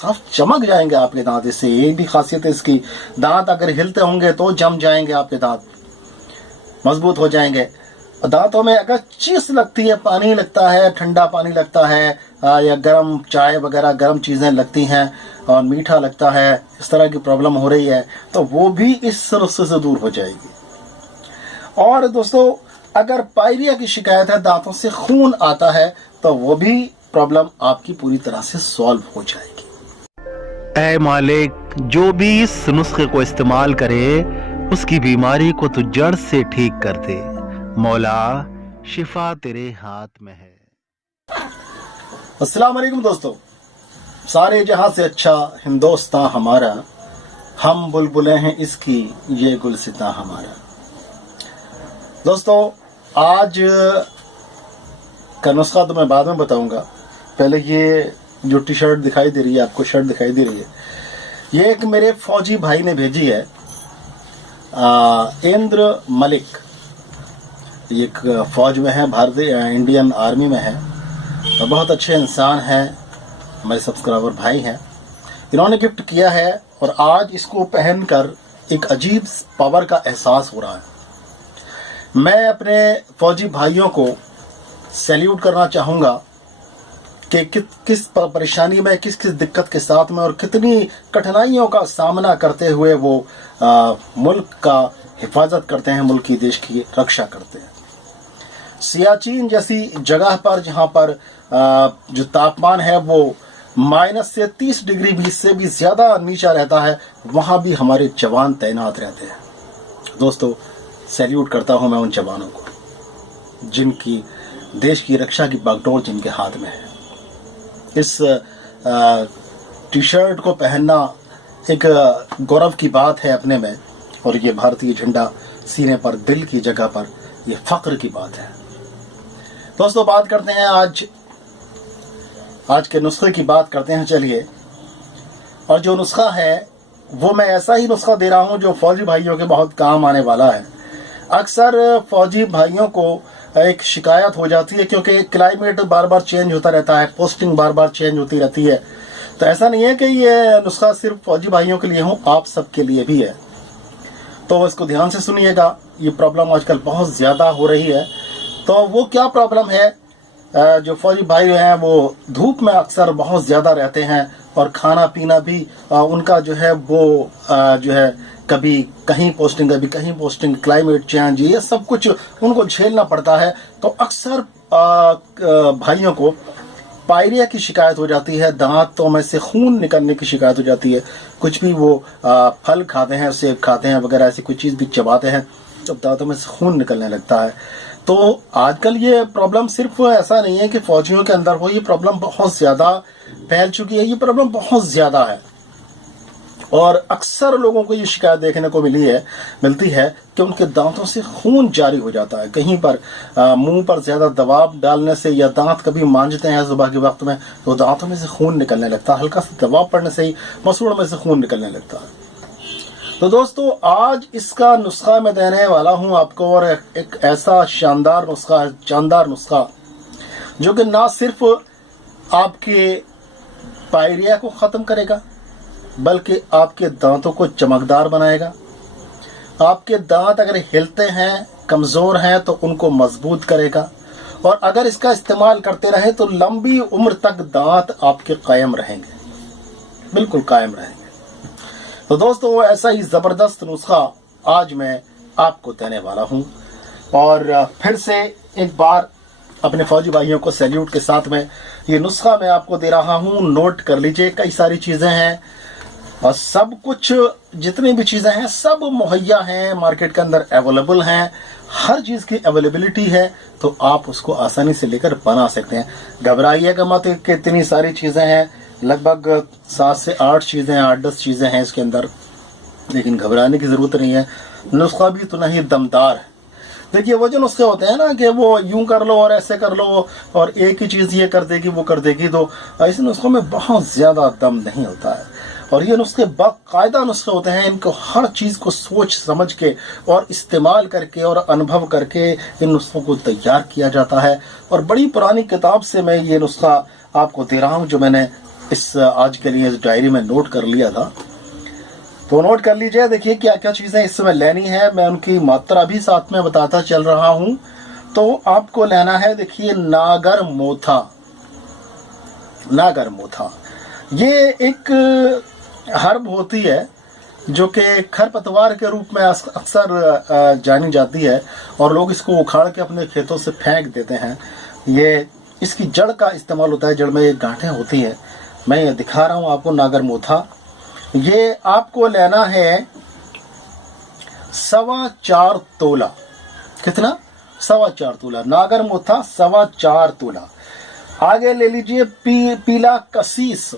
साफ चमक जाएंगे आपके दांत। इससे ये भी खासियत है इसकी, दांत अगर हिलते होंगे तो जम जाएंगे, आपके दांत मजबूत हो जाएंगे। दांतों में अगर चीस लगती है, पानी लगता है, ठंडा पानी लगता है या गर्म चाय वगैरह गर्म चीज़ें लगती हैं और मीठा लगता है, इस तरह की प्रॉब्लम हो रही है तो वो भी इस नुस्खे से दूर हो जाएगी। और दोस्तों, अगर पायरिया की शिकायत है, दांतों से खून आता है, तो वो भी प्रॉब्लम आपकी पूरी तरह से सॉल्व हो जाएगी। ऐ मालिक, जो भी इस नुस्खे को इस्तेमाल करे उसकी बीमारी को तो जड़ से ठीक कर दे। मौला, शिफा तेरे हाथ में है। अस्सलाम वालेकुम दोस्तों, सारे जहां से अच्छा हिंदुस्तान हमारा, हम बुलबुलें हैं इसकी ये गुलसिता हमारा। दोस्तों, आज का नुस्खा तो मैं बाद में बताऊंगा, पहले ये जो टी शर्ट दिखाई दे रही है आपको, शर्ट दिखाई दे रही है, ये एक मेरे फौजी भाई ने भेजी है, इंद्र मलिक। एक फौज में है, भारतीय इंडियन आर्मी में है और बहुत अच्छे इंसान हैं, हमारे सब्सक्राइबर भाई हैं। इन्होंने गिफ्ट किया है और आज इसको पहनकर एक अजीब पावर का एहसास हो रहा है। मैं अपने फौजी भाइयों को सैल्यूट करना चाहूँगा कि किस परेशानी में, किस किस दिक्कत के साथ में और कितनी कठिनाइयों का सामना करते हुए वो मुल्क का हिफाजत करते हैं, मुल्क की देश की रक्षा करते हैं। सियाचिन जैसी जगह पर, जहाँ पर जो तापमान है वो माइनस से 30 डिग्री भी से भी ज़्यादा नीचा रहता है, वहाँ भी हमारे जवान तैनात रहते हैं। दोस्तों, सैल्यूट करता हूँ मैं उन जवानों को जिनकी देश की रक्षा की बागडोर जिनके हाथ में है। इस टी शर्ट को पहनना एक गौरव की बात है अपने में, और ये भारतीय झंडा सीने पर, दिल की जगह पर, ये फख्र की बात है। दोस्तों, बात करते हैं आज के नुस्खे की बात करते हैं, चलिए। और जो नुस्खा है वो मैं ऐसा ही नुस्खा दे रहा हूँ जो फौजी भाइयों के बहुत काम आने वाला है। अक्सर फौजी भाइयों को एक शिकायत हो जाती है क्योंकि क्लाइमेट बार बार चेंज होता रहता है, पोस्टिंग बार बार चेंज होती रहती है। तो ऐसा नहीं है कि ये नुस्खा सिर्फ फौजी भाइयों के लिए हो, आप सबके लिए भी है। तो इसको ध्यान से सुनिएगा, ये प्रॉब्लम आजकल बहुत ज़्यादा हो रही है। तो वो क्या प्रॉब्लम है? जो फौजी भाई हैं वो धूप में अक्सर बहुत ज़्यादा रहते हैं और खाना पीना भी उनका जो है वो जो है कभी कहीं पोस्टिंग, कभी कहीं पोस्टिंग, क्लाइमेट चेंज, ये सब कुछ उनको झेलना पड़ता है। तो अक्सर भाइयों को पायरिया की शिकायत हो जाती है, दांतों में से खून निकलने की शिकायत हो जाती है। कुछ भी वो फल खाते हैं, सेब खाते हैं वगैरह, ऐसी कोई चीज़ भी चबाते हैं तो दांतों में से खून निकलने लगता है। तो आजकल ये प्रॉब्लम सिर्फ ऐसा नहीं है कि फौजियों के अंदर हो, ये प्रॉब्लम बहुत ज़्यादा फैल चुकी है, ये प्रॉब्लम बहुत ज़्यादा है। और अक्सर लोगों को ये शिकायत देखने को मिलती है कि उनके दांतों से खून जारी हो जाता है। कहीं पर मुंह पर ज़्यादा दबाव डालने से या दांत कभी मांजते हैं सुबह के वक्त में तो दांतों में से खून निकलने लगता है, हल्का सा दबाव पड़ने से ही मसूड़ में से खून निकलने लगता है। तो दोस्तों, आज इसका नुस्खा मैं देने वाला हूँ आपको, और एक ऐसा शानदार नुस्खा जो कि ना सिर्फ आपके पायरिया को ख़त्म करेगा बल्कि आपके दांतों को चमकदार बनाएगा। आपके दांत अगर हिलते हैं, कमज़ोर हैं, तो उनको मजबूत करेगा। और अगर इसका इस्तेमाल करते रहे तो लंबी उम्र तक दांत आपके कायम रहेंगे, बिल्कुल कायम रहेंगे। तो दोस्तों, ऐसा ही ज़बरदस्त नुस्खा आज मैं आपको देने वाला हूँ। और फिर से एक बार अपने फौजी भाइयों को सैल्यूट के साथ में ये नुस्खा मैं आपको दे रहा हूँ, नोट कर लीजिए। कई सारी चीज़ें हैं और सब कुछ, जितनी भी चीज़ें हैं सब मुहैया हैं, मार्केट के अंदर अवेलेबल हैं, हर चीज़ की अवेलेबिलिटी है, तो आप उसको आसानी से लेकर बना सकते हैं। घबराइएगा मत कि इतनी सारी चीज़ें हैं, लगभग 7 से 8 चीज़ें हैं, 8-10 चीज़ें हैं इसके अंदर, लेकिन घबराने की ज़रूरत नहीं है। नुस्खा भी इतना ही दमदार है। देखिए, वो जो नुस्खे होते हैं ना कि वो यूं कर लो और ऐसे कर लो और एक ही चीज़ ये कर देगी वो कर देगी, तो ऐसे नुस्खों में बहुत ज़्यादा दम नहीं होता है। और ये नुस्खे बाकायदा नुस्खे होते हैं, इनको हर चीज़ को सोच समझ के और इस्तेमाल करके और अनुभव करके इन नुस्खों को तैयार किया जाता है। और बड़ी पुरानी किताब से मैं ये नुस्खा आपको दे रहा हूँ जो मैंने इस आज के लिए इस डायरी में नोट कर लिया था, तो नोट कर लीजिए। देखिए क्या क्या चीज़ें इस समय लेनी है, मैं उनकी मात्रा भी साथ में बताता चल रहा हूं। तो आपको लेना है, देखिए नागर मोथा। नागर मोथा ये एक हर्ब होती है जो कि खरपतवार के रूप में अक्सर जानी जाती है, और लोग इसको उखाड़ के अपने खेतों से फेंक देते हैं। ये इसकी जड़ का इस्तेमाल होता है, जड़ में ये गांठें होती हैं। मैं ये दिखा रहा हूँ आपको नागर मोथा। ये आपको लेना है 4.25 तोला। कितना? 4.25 तोला नागर मोथा, 4.25 तोला। आगे ले लीजिए पीला कसीस।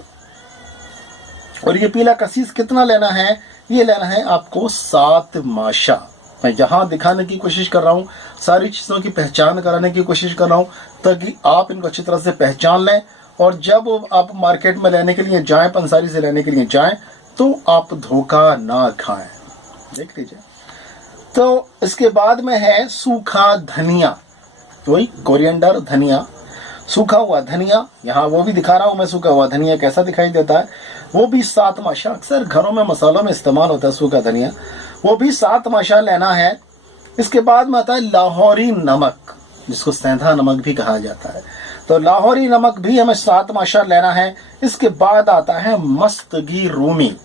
और ये पीला कसीस कितना लेना है? ये लेना है आपको 7 माशा। मैं यहाँ दिखाने की कोशिश कर रहा हूँ, सारी चीज़ों की पहचान कराने की कोशिश कर रहा हूँ, ताकि आप इनको अच्छी तरह से पहचान लें। और जब आप मार्केट में लेने के लिए जाएं, पंसारी से लेने के लिए जाएं, तो आप धोखा ना खाएं। देख लीजिए। तो इसके बाद में है सूखा धनिया, वही कोरिएंडर धनिया, सूखा हुआ धनिया। यहाँ वो भी दिखा रहा हूँ मैं, सूखा हुआ धनिया कैसा दिखाई देता है। वो भी 7 माशा, अक्सर घरों में मसालों में इस्तेमाल होता है सूखा धनिया, वो भी 7 माशा लेना है। इसके बाद में आता है लाहौरी नमक, जिसको सेंधा नमक भी कहा जाता है। तो लाहौरी नमक भी हमें 7 माशा लेना है। इसके बाद आता है मस्तगी रूमी।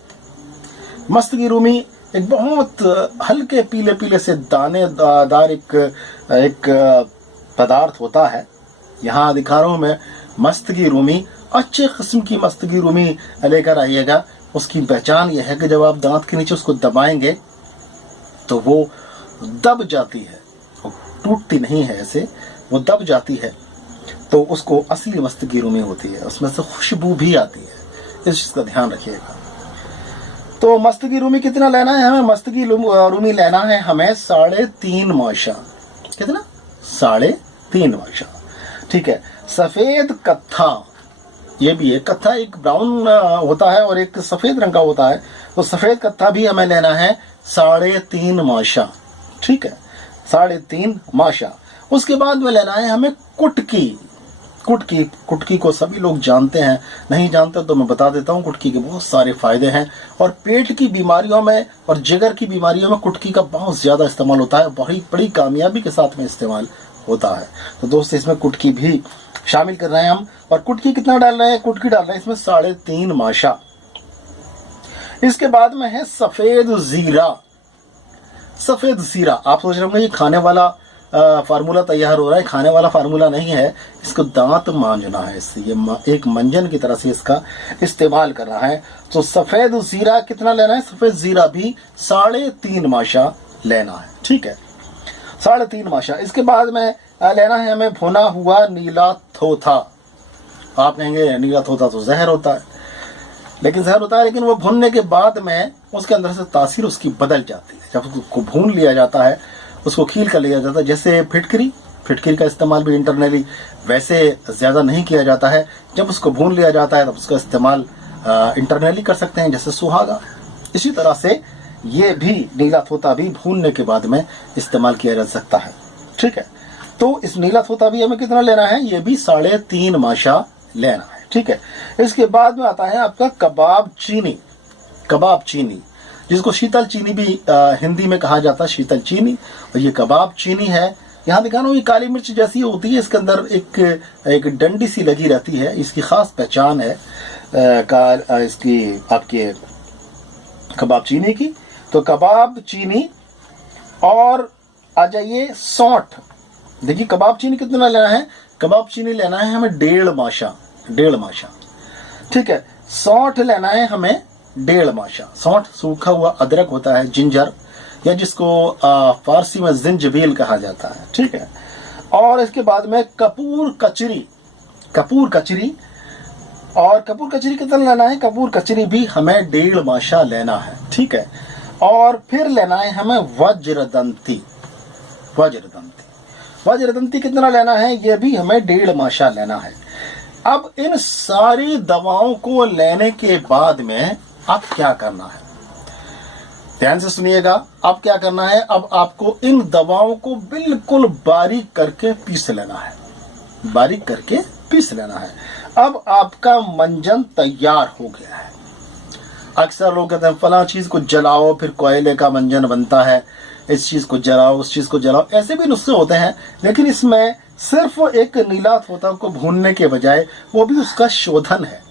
मस्तगी रूमी एक बहुत हल्के पीले पीले से दानेदार एक पदार्थ होता है। यहाँ दिखा रहा हूँ मैं मस्तगी रूमी। अच्छे किस्म की मस्तगी रूमी लेकर आइएगा। उसकी पहचान यह है कि जब आप दांत के नीचे उसको दबाएंगे तो वो दब जाती है, वो टूटती नहीं है, ऐसे वो दब जाती है। तो उसको असली मस्तगी रूमी होती है, उसमें से खुशबू भी आती है। इस चीज़ का ध्यान रखिएगा। तो मस्तगी रूमी कितना लेना है हमें? मस्तगी रूमी लेना है हमें 3.5 माशा। कितना? 3.5 माशा। ठीक है। सफेद कत्था, ये भी है। कत्था एक ब्राउन होता है और एक सफेद रंग का होता है। तो सफेद कत्था भी हमें लेना है 3.5 माशा। ठीक है, 3.5 माशा। उसके बाद में लेना है हमें कुटकी। कुटकी को सभी लोग जानते हैं, नहीं जानते तो मैं बता देता हूँ। कुटकी के बहुत सारे फायदे हैं, और पेट की बीमारियों में और जिगर की बीमारियों में कुटकी का बहुत ज़्यादा इस्तेमाल होता है, बड़ी कामयाबी के साथ में इस्तेमाल होता है। तो दोस्त इसमें कुटकी भी शामिल कर रहे हैं हम। और कुटकी कितना डाल रहे हैं? कुटकी डाल रहे हैं इसमें 3.5 माशा। इसके बाद में है सफ़ेद ज़ीरा। सफ़ेद ज़ीरा, आप सोच रहे होंगे ये खाने वाला फार्मूला तैयार हो रहा है। खाने वाला फार्मूला नहीं है, इसको दांत मांजना है इससे। ये एक मंजन की तरह से इसका इस्तेमाल कर रहा है। तो सफ़ेद ज़ीरा कितना लेना है? सफ़ेद ज़ीरा भी 3.5 माशा लेना है। ठीक है, 3.5 माशा। इसके बाद में लेना है हमें भुना हुआ नीला थोथा। आप कहेंगे नीला थोथा तो जहर होता है, लेकिन वो भुनने के बाद में उसके अंदर से तासीर उसकी बदल जाती है। जब उसको भून लिया जाता है, उसको खील कर लिया जाता है। जैसे फिटकरी का इस्तेमाल भी इंटरनली वैसे ज़्यादा नहीं किया जाता है। जब उसको भून लिया जाता है तब उसका इस्तेमाल इंटरनली कर सकते हैं, जैसे सुहागा। इसी तरह से ये भी नीला थोता भी भूनने के बाद में इस्तेमाल किया जा सकता है। ठीक है, तो इस नीला थोता भी हमें कितना लेना है? ये भी 3.5 माशा लेना है। ठीक है, इसके बाद में आता है आपका कबाब चीनी, जिसको शीतल चीनी भी हिंदी में कहा जाता है, शीतल चीनी। और ये कबाब चीनी है। यहाँ दिखा रहा हूँ, ये काली मिर्च जैसी होती है, इसके अंदर एक डंडी सी लगी रहती है। इसकी खास पहचान है इसकी आपके कबाब चीनी की। तो कबाब चीनी। और आ जाइए सौंठ। देखिए कबाब चीनी कितना लेना है? कबाब चीनी लेना है हमें 1.5 माशा। ठीक है, सौंठ लेना है हमें 1.5 माशा। सौंठ सूखा हुआ अदरक होता है, जिंजर, या जिसको फारसी में जिंजबील कहा जाता है। ठीक है, और इसके बाद में कपूर कचरी। और कपूर कचरी कितना लेना है? कपूर कचरी भी हमें 1.5 माशा लेना है। ठीक है, और फिर लेना है हमें वज्रदंती कितना लेना है? ये भी हमें 1.5 माशा लेना है। अब इन सारी दवाओं को लेने के बाद में अब क्या करना है? ध्यान से सुनिएगा। अब क्या करना है? अब आपको इन दवाओं को बिल्कुल बारीक करके पीस लेना है। अब आपका मंजन तैयार हो गया है। अक्सर लोग कहते हैं फलां चीज को जलाओ फिर कोयले का मंजन बनता है, इस चीज को जलाओ उस चीज को जलाओ, ऐसे भी नुस्खे होते हैं। लेकिन इसमें सिर्फ एक नीला तोता को भूनने के बजाय वो भी उसका शोधन है,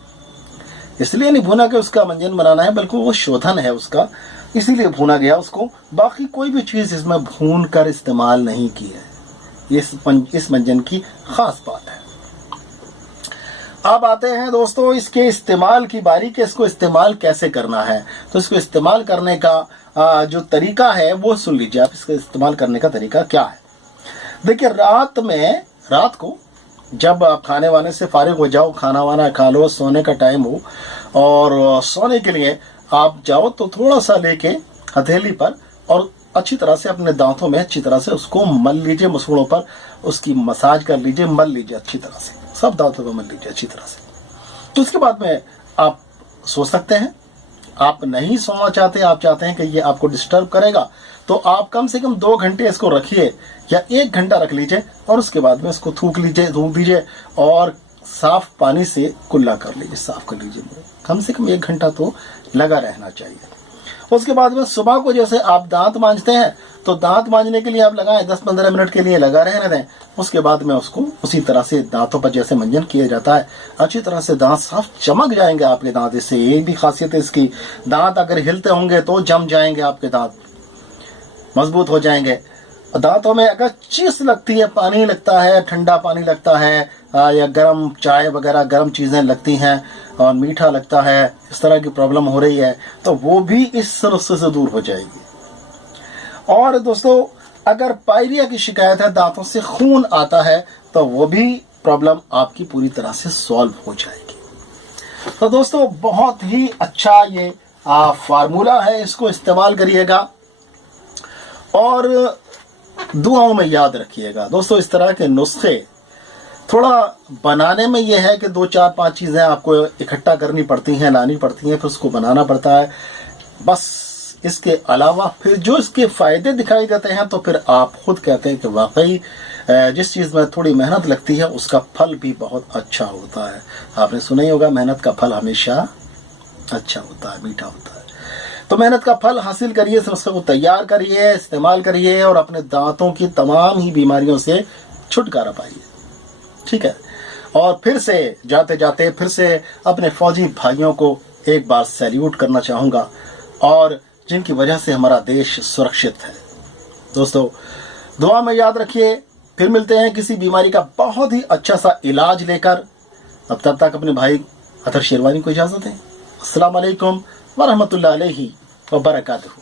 इसलिए नहीं भुना के उसका मंजन बनाना है, बल्कि वो शोधन है उसका, इसीलिए भुना गया उसको। बाकी कोई भी चीज इसमें भून कर इस्तेमाल नहीं की है, इस मंजन की खास बात है। अब आते हैं दोस्तों इसके इस्तेमाल की बारी कि इसको इस्तेमाल कैसे करना है। तो इसको इस्तेमाल करने का जो तरीका है वो सुन लीजिए आप, इसको इस्तेमाल करने का तरीका क्या है। देखिए रात को जब आप खाने वाने से फारिग हो जाओ, खाना वाना खा लो, सोने का टाइम हो और सोने के लिए आप जाओ, तो थोड़ा सा लेके हथेली पर और अच्छी तरह से अपने दांतों में अच्छी तरह से उसको मल लीजिए, मसूड़ों पर उसकी मसाज कर लीजिए, मल लीजिए अच्छी तरह से, सब दांतों पर मल लीजिए अच्छी तरह से। तो उसके बाद में आप सो सकते हैं। आप नहीं सोना चाहते, आप चाहते हैं कि ये आपको डिस्टर्ब करेगा, तो आप कम से कम 2 घंटे इसको रखिए या 1 घंटा रख लीजिए और उसके बाद में इसको धूप दीजिए और साफ पानी से कुल्ला कर लीजिए, साफ कर लीजिए। कम से कम 1 घंटा तो लगा रहना चाहिए। उसके बाद में सुबह को जैसे आप दांत मांजते हैं, तो दांत मांजने के लिए आप लगाएं 10-15 मिनट के लिए लगा रहने दें। उसके बाद में उसको उसी तरह से दांतों पर जैसे मंजन किया जाता है, अच्छी तरह से दांत साफ चमक जाएंगे आपके दांत। इससे ये भी खासियत है इसकी, दांत अगर हिलते होंगे तो जम जाएंगे, आपके दांत मजबूत हो जाएंगे। दांतों में अगर चीस लगती है, पानी लगता है, ठंडा पानी लगता है या गर्म चाय वगैरह गर्म चीज़ें लगती हैं और मीठा लगता है, इस तरह की प्रॉब्लम हो रही है, तो वो भी इस नुस्खे से दूर हो जाएगी। और दोस्तों अगर पायरिया की शिकायत है, दांतों से खून आता है, तो वो भी प्रॉब्लम आपकी पूरी तरह से सॉल्व हो जाएगी। तो दोस्तों बहुत ही अच्छा ये फार्मूला है, इसको इस्तेमाल करिएगा और दुआओं में याद रखिएगा। दोस्तों इस तरह के नुस्खे थोड़ा बनाने में यह है कि 2-4-5 चीज़ें आपको इकट्ठा करनी पड़ती हैं, लानी पड़ती हैं, फिर उसको बनाना पड़ता है। बस इसके अलावा फिर जो इसके फ़ायदे दिखाई देते हैं, तो फिर आप खुद कहते हैं कि वाकई जिस चीज़ में थोड़ी मेहनत लगती है उसका फल भी बहुत अच्छा होता है। आपने सुना ही होगा, मेहनत का फल हमेशा अच्छा होता है, मीठा होता है। तो मेहनत का फल हासिल करिए, इस नुस्खे को तैयार करिए, इस्तेमाल करिए और अपने दांतों की तमाम ही बीमारियों से छुटकारा पाइए। ठीक है। और फिर से जाते जाते फिर से अपने फौजी भाइयों को एक बार सैल्यूट करना चाहूँगा, और जिनकी वजह से हमारा देश सुरक्षित है। दोस्तों दुआ में याद रखिए, फिर मिलते हैं किसी बीमारी का बहुत ही अच्छा सा इलाज लेकर। अब तब तक अपने भाई अतर शेरवानी को इजाज़त दें। अस्सलाम वालेकुम व रहमतुल्लाहि व बरकातहू।